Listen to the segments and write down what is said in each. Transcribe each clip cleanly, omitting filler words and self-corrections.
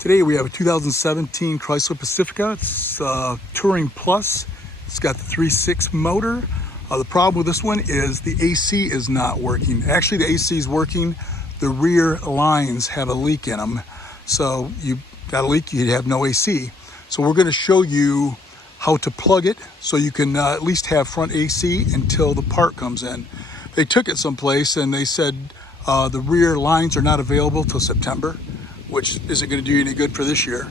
Today we have a 2017 Chrysler Pacifica. It's Touring Plus. It's got the 3.6 motor. The problem with this one is the AC is not working. Actually, the AC is working. The rear lines have a leak in them. So you got a leak, you'd have no AC. So we're going to show you how to plug it so you can at least have front AC until the part comes in. They took it someplace and they said the rear lines are not available till September, which isn't going to do you any good for this year.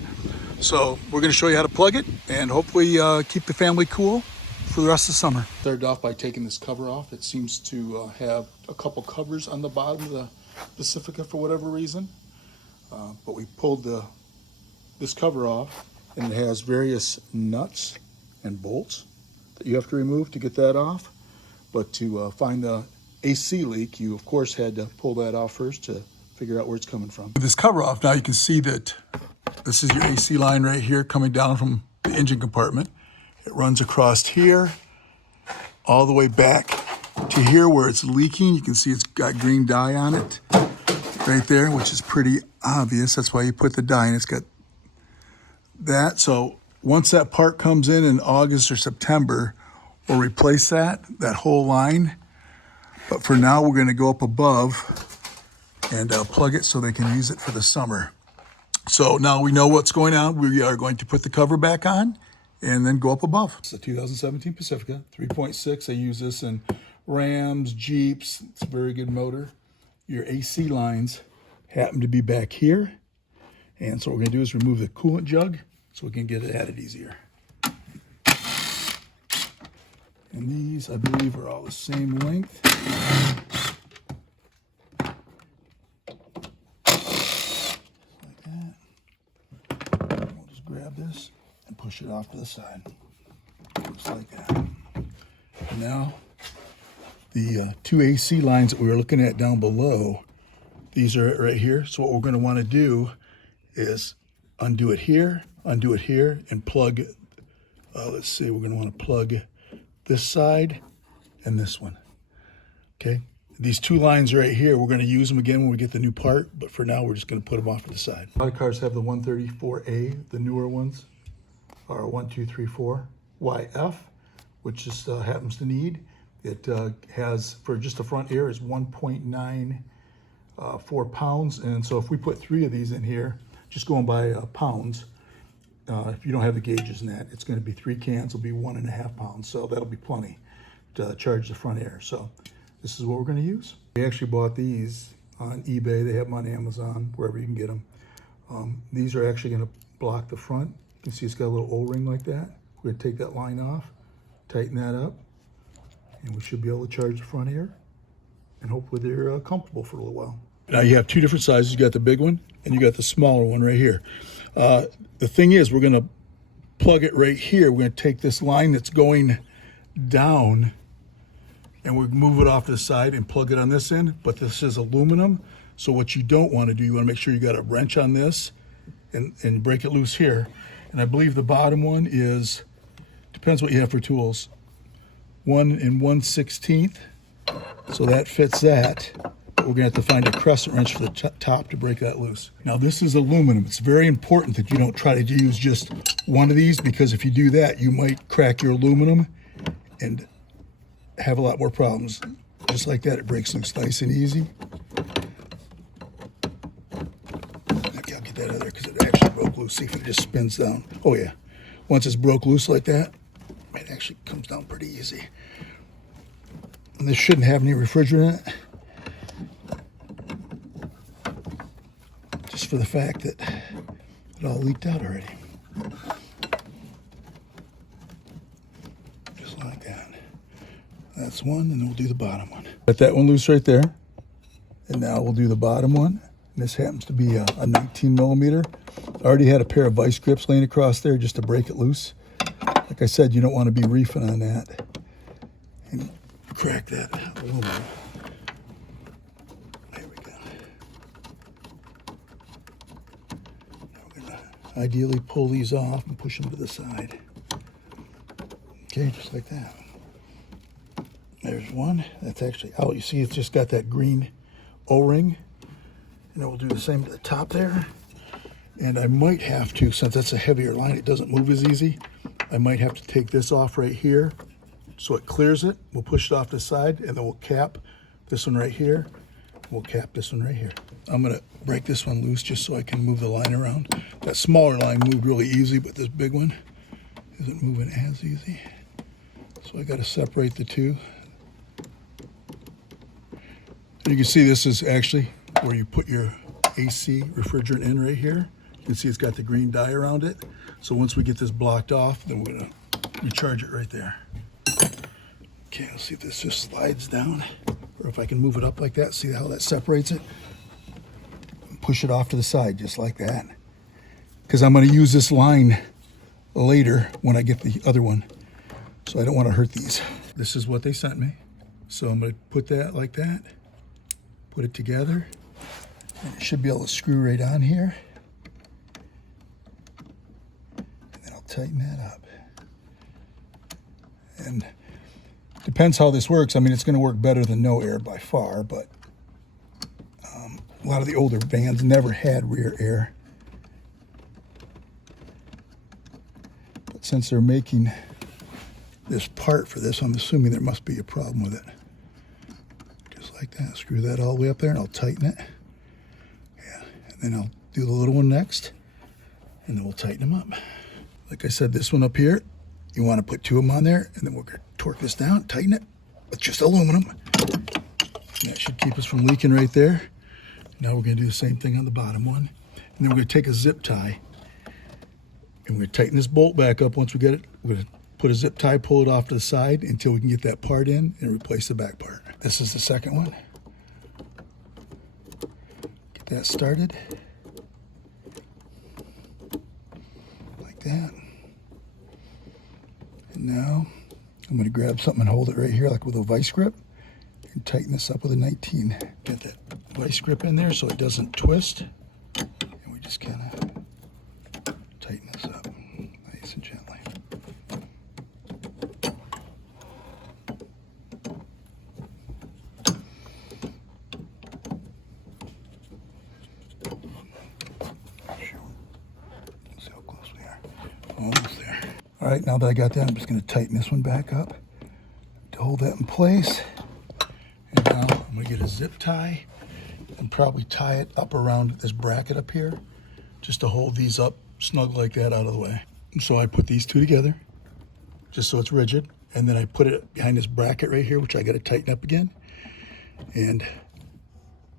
So we're going to show you how to plug it and hopefully keep the family cool for the rest of the summer. Started off by taking this cover off. It seems to have a couple covers on the bottom of the Pacifica for whatever reason. But we pulled this cover off, and it has various nuts and bolts that you have to remove to get that off. But to find the AC leak, you of course had to pull that off first to figure out where it's coming from. With this cover off, now you can see that this is your AC line right here coming down from the engine compartment. It runs across here, all the way back to here where it's leaking. You can see it's got green dye on it right there, which is pretty obvious. That's why you put the dye in. It's got that. So once that part comes in August or September, we'll replace that whole line. But for now, we're gonna go up above and plug it so they can use it for the summer. So now we know what's going on. We are going to put the cover back on and then go up above. It's a 2017 Pacifica, 3.6. They use this in Rams, Jeeps. It's a very good motor. Your AC lines happen to be back here. And so what we're gonna do is remove the coolant jug so we can get it added easier. And these, I believe, are all the same length. Grab this and push it off to the side, just like that. And now, the two AC lines that we were looking at down below, these are right here. So what we're going to want to do is undo it here, and plug, let's see, we're going to want to plug this side and this one, okay? These two lines right here, we're going to use them again when we get the new part, but for now, we're just going to put them off to the side. A lot of cars have the 134A. The newer ones are 1234 YF, which just happens to need. It has, for just the front air, is 1.94 pounds. And so if we put 3 of these in here, just going by pounds, if you don't have the gauges in that, it's going to be 3 cans, will be 1.5 pounds. So that'll be plenty to charge the front air. So this is what we're going to use. We actually bought these on eBay. They have them on Amazon, wherever you can get them. These are actually going to block the front. You can see it's got a little O-ring like that. We're going to take that line off, tighten that up, and we should be able to charge the front air. And hopefully they're comfortable for a little while. Now you have 2 different sizes. You got the big one and you got the smaller one right here. The thing is, we're going to plug it right here. We're going to take this line that's going down and we move it off to the side and plug it on this end, but this is aluminum. So what you don't want to do, you want to make sure you got a wrench on this and break it loose here. And I believe the bottom one is, depends what you have for tools, 1 1/16. So that fits that. But we're gonna have to find a crescent wrench for the top to break that loose. Now this is aluminum. It's very important that you don't try to use just one of these, because if you do that, you might crack your aluminum and have a lot more problems. Just like that, it breaks loose nice and easy. Okay, I'll get that out of there because it actually broke loose. See if it just spins down. Oh yeah, once it's broke loose like that, it actually comes down pretty easy. And this shouldn't have any refrigerant in it. Just for the fact that it all leaked out already. Like that. That's one, and we'll do the bottom one. Got that one loose right there. And now we'll do the bottom one. And this happens to be a 19 millimeter. I already had a pair of vice grips laying across there just to break it loose. Like I said, you don't want to be reefing on that. And crack that aluminum. There we go. Now we're going to ideally pull these off and push them to the side. Okay, just like that. There's one. That's actually out. You see it's just got that green O-ring. And then we'll do the same to the top there. And I might have to, since that's a heavier line, it doesn't move as easy. I might have to take this off right here so it clears it. We'll push it off to the side, and then we'll cap this one right here. We'll cap this one right here. I'm gonna break this one loose just so I can move the line around. That smaller line moved really easy, but this big one isn't moving as easy. So I gotta separate the two. You can see this is actually where you put your AC refrigerant in right here. You can see it's got the green dye around it. So once we get this blocked off, then we're gonna recharge it right there. Okay, let's see if this just slides down, or if I can move it up like that. See how that separates it? Push it off to the side just like that. Because I'm gonna use this line later when I get the other one. So I don't wanna hurt these. This is what they sent me. So I'm gonna put that like that, put it together, and it should be able to screw right on here. And then I'll tighten that up. And depends how this works. I mean, it's gonna work better than no air by far, but a lot of the older vans never had rear air. But since they're making this part for this, I'm assuming there must be a problem with it. Just like that, screw that all the way up there and I'll tighten it. Yeah, and then I'll do the little one next, and then we'll tighten them up. Like I said, this one up here, you want to put two of them on there, and then we're going to torque this down, tighten it with just aluminum. That should keep us from leaking right there. Now we're going to do the same thing on the bottom one. And then we're going to take a zip tie, and we're going to tighten this bolt back up. Once we get it, we're going to put a zip tie, pull it off to the side until we can get that part in and replace the back part. This is the second one. Get that started. Like that. And now I'm going to grab something and hold it right here like with a vice grip and tighten this up with a 19. Get that vice grip in there so it doesn't twist. And we just kind of tighten this up nice and gently. See how close we are. Almost there. All right, now that I got that, I'm just going to tighten this one back up to hold that in place. And now I'm going to get a zip tie and probably tie it up around this bracket up here just to hold these up snug like that out of the way. And so I put these two together just so it's rigid, and then I put it behind this bracket right here, which I got to tighten up again. And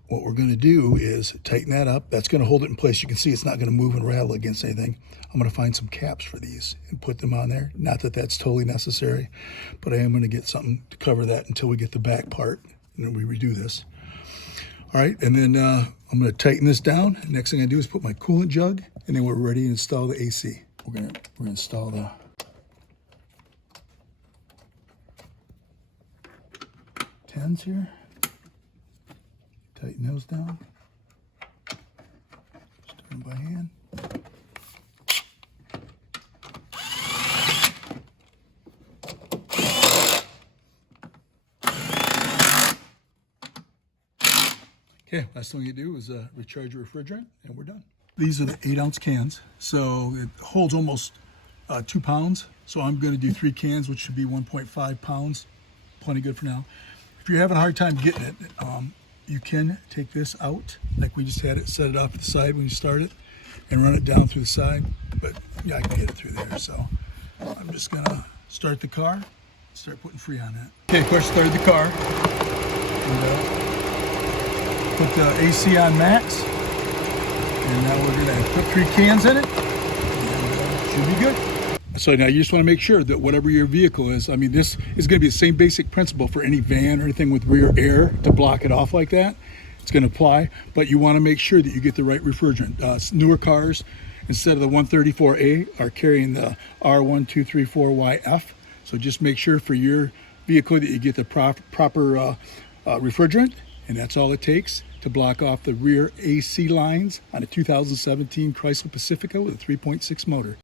what we're going to do is tighten that up. That's going to hold it in place. You can see it's not going to move and rattle against anything. I'm going to find some caps for these and put them on there. Not that that's totally necessary, but I am going to get something to cover that until we get the back part, and then we redo this. All right, and then I'm going to tighten this down. Next thing I do is put my coolant jug, and then we're ready to install the AC. We're going to install the tens here. Tighten those down. Starting by hand. Okay, last thing you do is recharge your refrigerant, and we're done. These are the 8-ounce cans, so it holds almost 2 pounds. So I'm going to do 3 cans, which should be 1.5 pounds. Plenty good for now. If you're having a hard time getting it, you can take this out, like we just had it, set it off to the side when you start it, and run it down through the side. But yeah, I can get it through there. So I'm just going to start the car, start putting Freon in it. Okay, of course, started the car. And, put the AC on max, and now we're going to put 3 cans in it, and should be good. So now you just want to make sure that whatever your vehicle is, I mean, this is going to be the same basic principle for any van or anything with rear air to block it off like that. It's going to apply, but you want to make sure that you get the right refrigerant. Newer cars, instead of the 134A, are carrying the R1234YF. So just make sure for your vehicle that you get the proper refrigerant, and that's all it takes to block off the rear AC lines on a 2017 Chrysler Pacifica with a 3.6 motor.